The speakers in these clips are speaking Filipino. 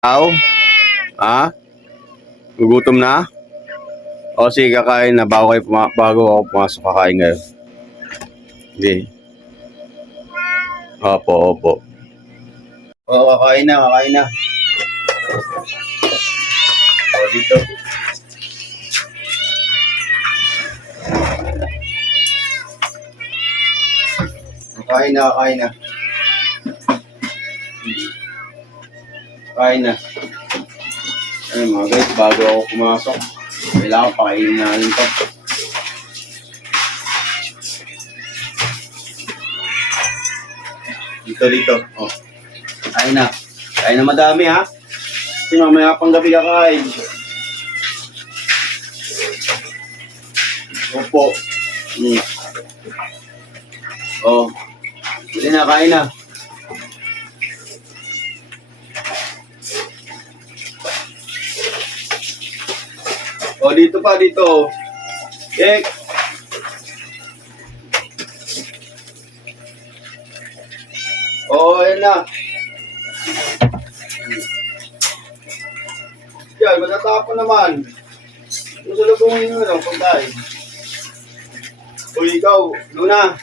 Aw? Ha? Gugutom na? O sige, kakain na bago, kayo puma- bago ako pumasok kakain ngayon. Sige. Opo, opo. Oo, kakain na, kakain na. O, dito. Kakain na, kakain na. Kakain na. Ayun mga guys, bago ako pumasok, kailangan pakainin natin to. Dito, dito. Oh. Kain na. Kain na madami ha. Kasi mamaya pang gabi kakain. Opo. Hmm. Oh. Hindi na, kain na. Oh, dito pa, dito. Ek. Oh, ayan na. Yan, matatapon naman. Masalubungin mo lang, pagkain. Uy, ikaw, Luna.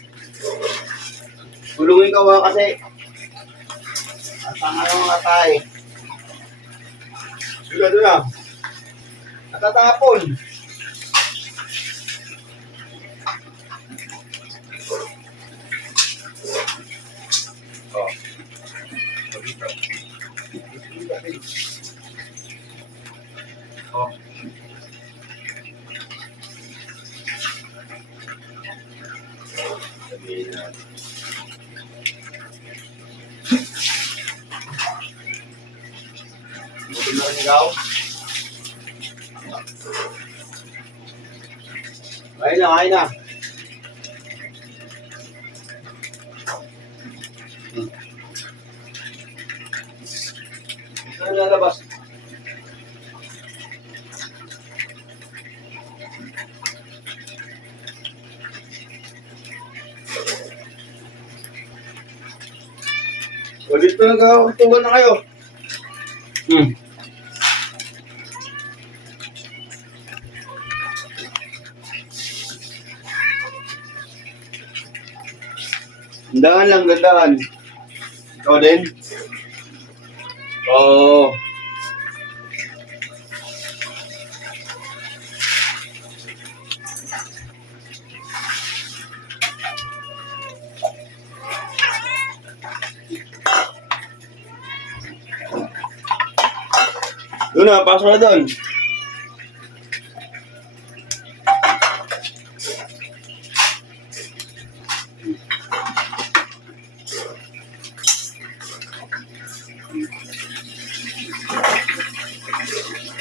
Tulungin ka ba kasi? At ang ano mga tayo. Sige, doon na. Natatapon. Oh. Oh. Sabihin natin. Buti na rin ikaw. Kain na, kain na. Hmm. Na lalabas. O dito nagkakuntugan na kayo. Hmm. Dandan lang, dandan. Ikaw din? Oo. Doon na, pasok na doon.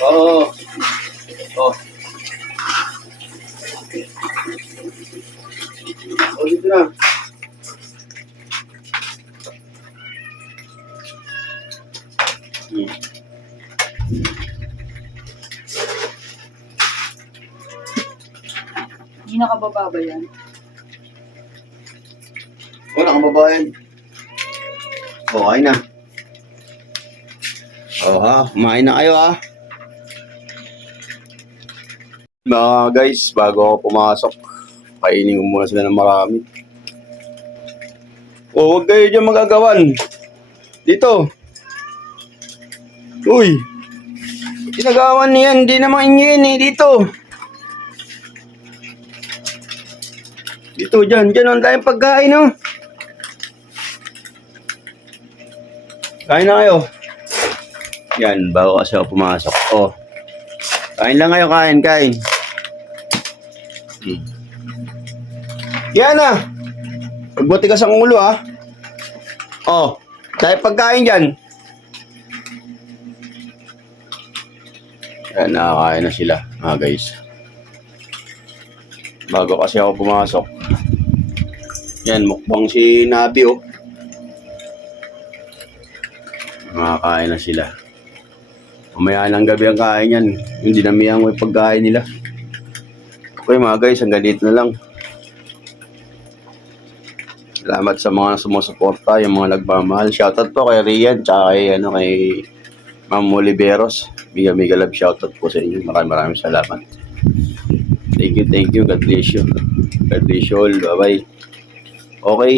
Oo. Oh. Oh, dito na. Hmm. Hindi nakababa ba yan? Wala kang babayan. Okay na. Oh ha, kumain na kayo ha. Mga guys, bago ako pumasok, kainin ko muna sila ng marami. Oh, huwag kayo dyan magagawan. Dito. Uy. Ginagawan niyan, hindi naman yun eh. Dito. Dito, dyan. Dyan, ang tayong pagkain, oh. Kain na kayo. Yan, bago kasi ako pumasok. Oh. Kain lang kayo, kain, kain. Yan na. Magbuti ka sa ulo, ha. Oh. Tayo pagkain dyan. Yan, nakakain na sila, mga guys. Bago kasi ako pumasok. Yan, mukbang si Nabi, oh. Makakain na sila. Mamaya ng gabi ang kain yan. Yung dinamihan mo yung pagkain nila. Okay mga guys, hanggang dito na lang. Salamat sa mga sumusuporta, yung mga nagmamahal. Shoutout po kay Rian, tsaka kay, ano, kay Ma'am Oliveros. Mega mega love shoutout po sa inyo. Maraming maraming salamat. Thank you, thank you. God bless you. God bless you all. Bye-bye. Okay.